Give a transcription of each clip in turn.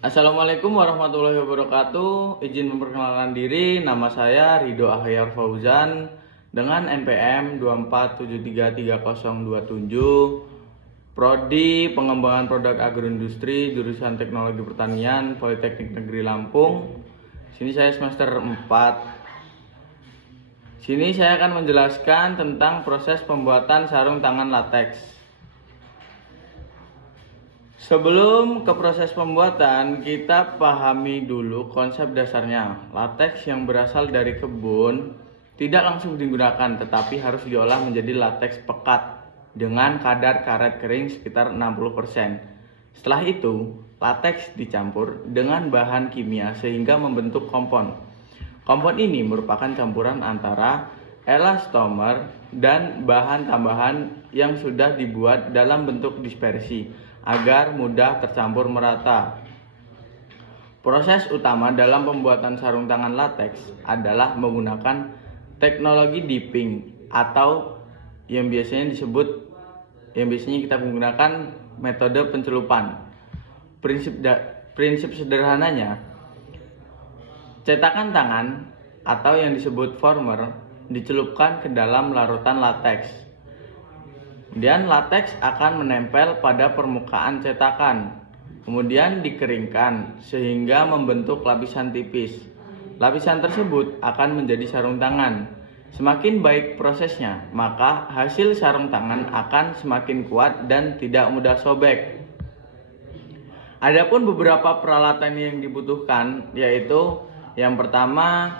Assalamualaikum warahmatullahi wabarakatuh. Izin memperkenalkan diri, nama saya Ridho Akhyar Fauzan dengan NPM 247333027, Prodi Pengembangan Produk Agroindustri, jurusan Teknologi Pertanian, Politeknik Negeri Lampung. Sini saya semester 4. Sini saya akan menjelaskan tentang proses pembuatan sarung tangan latex. Sebelum ke proses pembuatan, kita pahami dulu konsep dasarnya. Lateks yang berasal dari kebun tidak langsung digunakan, tetapi harus diolah menjadi lateks pekat dengan kadar karet kering sekitar 60%. Setelah itu, lateks dicampur dengan bahan kimia sehingga membentuk kompon. Kompon ini merupakan campuran antara elastomer dan bahan tambahan yang sudah dibuat dalam bentuk dispersi agar mudah tercampur merata. Proses utama dalam pembuatan sarung tangan latex adalah menggunakan teknologi dipping atau yang biasanya kita menggunakan metode pencelupan. Prinsip sederhananya, cetakan tangan atau yang disebut former dicelupkan ke dalam larutan lateks. Kemudian lateks akan menempel pada permukaan cetakan, kemudian dikeringkan sehingga membentuk lapisan tipis. Lapisan tersebut akan menjadi sarung tangan. Semakin baik prosesnya, maka hasil sarung tangan akan semakin kuat dan tidak mudah sobek. Adapun beberapa peralatan yang dibutuhkan, yaitu yang pertama,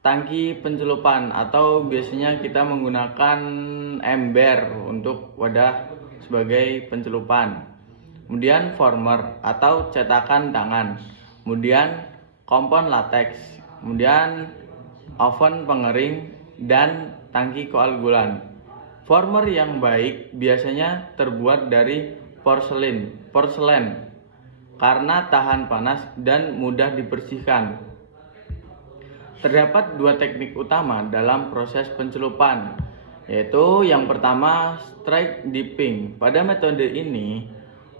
tangki pencelupan atau biasanya kita menggunakan ember untuk wadah sebagai pencelupan. Kemudian former atau cetakan tangan. Kemudian kompon lateks. Kemudian oven pengering dan tangki koagulan. Former yang baik biasanya terbuat dari porselen karena tahan panas dan mudah dibersihkan. Terdapat dua teknik utama dalam proses pencelupan, yaitu yang pertama strike dipping. Pada metode ini,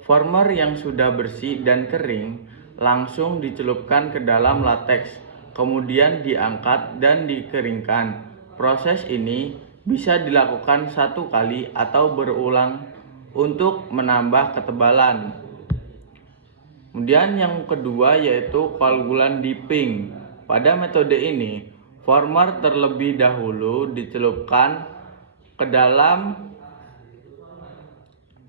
former yang sudah bersih dan kering langsung dicelupkan ke dalam lateks, kemudian diangkat dan dikeringkan. Proses ini bisa dilakukan satu kali atau berulang untuk menambah ketebalan. Kemudian yang kedua yaitu koagulan dipping. Pada metode ini, former terlebih dahulu dicelupkan ke dalam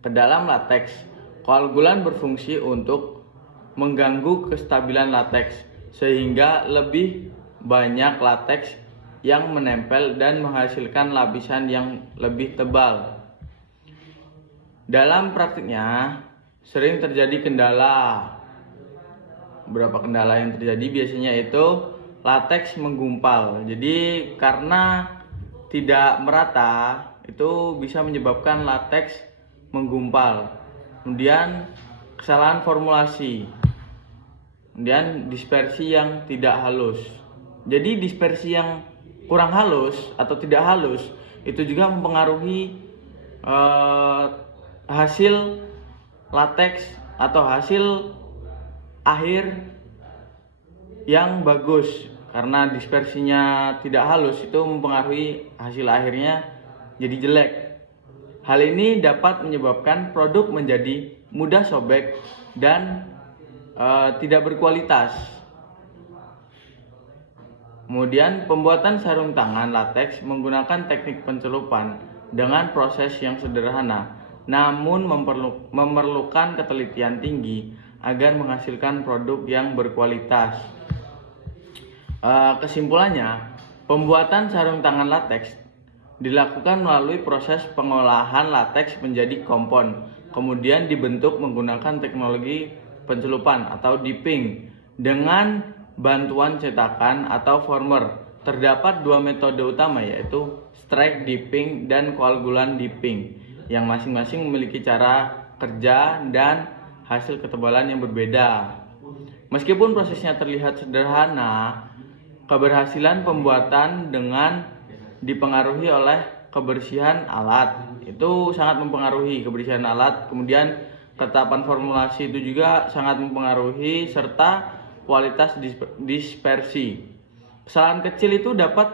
lateks. Koagulan berfungsi untuk mengganggu kestabilan lateks sehingga lebih banyak lateks yang menempel dan menghasilkan lapisan yang lebih tebal. Dalam praktiknya sering terjadi kendala. Beberapa kendala yang terjadi biasanya itu lateks menggumpal. Jadi karena tidak merata itu bisa menyebabkan lateks menggumpal. Kemudian kesalahan formulasi. Kemudian dispersi yang tidak halus. Jadi dispersi yang kurang halus atau tidak halus itu juga mempengaruhi hasil lateks atau hasil akhir yang bagus. Karena dispersinya tidak halus itu mempengaruhi hasil akhirnya jadi jelek. Hal ini dapat menyebabkan produk menjadi mudah sobek dan tidak berkualitas. Kemudian pembuatan sarung tangan lateks menggunakan teknik pencelupan dengan proses yang sederhana, namun memerlukan ketelitian tinggi agar menghasilkan produk yang berkualitas. Kesimpulannya, pembuatan sarung tangan lateks dilakukan melalui proses pengolahan lateks menjadi kompon, kemudian dibentuk menggunakan teknologi pencelupan atau dipping dengan bantuan cetakan atau former. Terdapat dua metode utama, yaitu strike dipping dan koagulan dipping, yang masing-masing memiliki cara kerja dan hasil ketebalan yang berbeda. Meskipun prosesnya terlihat sederhana, keberhasilan pembuatan dengan dipengaruhi oleh kebersihan alat. Itu sangat mempengaruhi kebersihan alat, kemudian Ketetapan formulasi itu juga sangat mempengaruhi serta kualitas dispersi. Kesalahan kecil itu dapat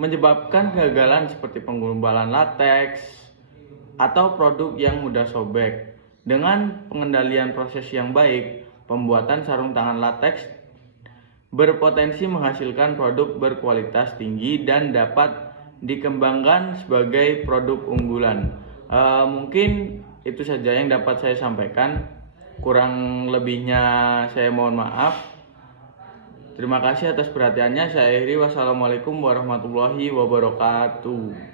menyebabkan kegagalan seperti penggumpalan lateks atau produk yang mudah sobek. Dengan pengendalian proses yang baik, pembuatan sarung tangan lateks berpotensi menghasilkan produk berkualitas tinggi dan dapat dikembangkan sebagai produk unggulan. Mungkin itu saja yang dapat saya sampaikan. Kurang lebihnya saya mohon maaf. Terima kasih atas perhatiannya. Saya akhiri. Wassalamualaikum warahmatullahi wabarakatuh.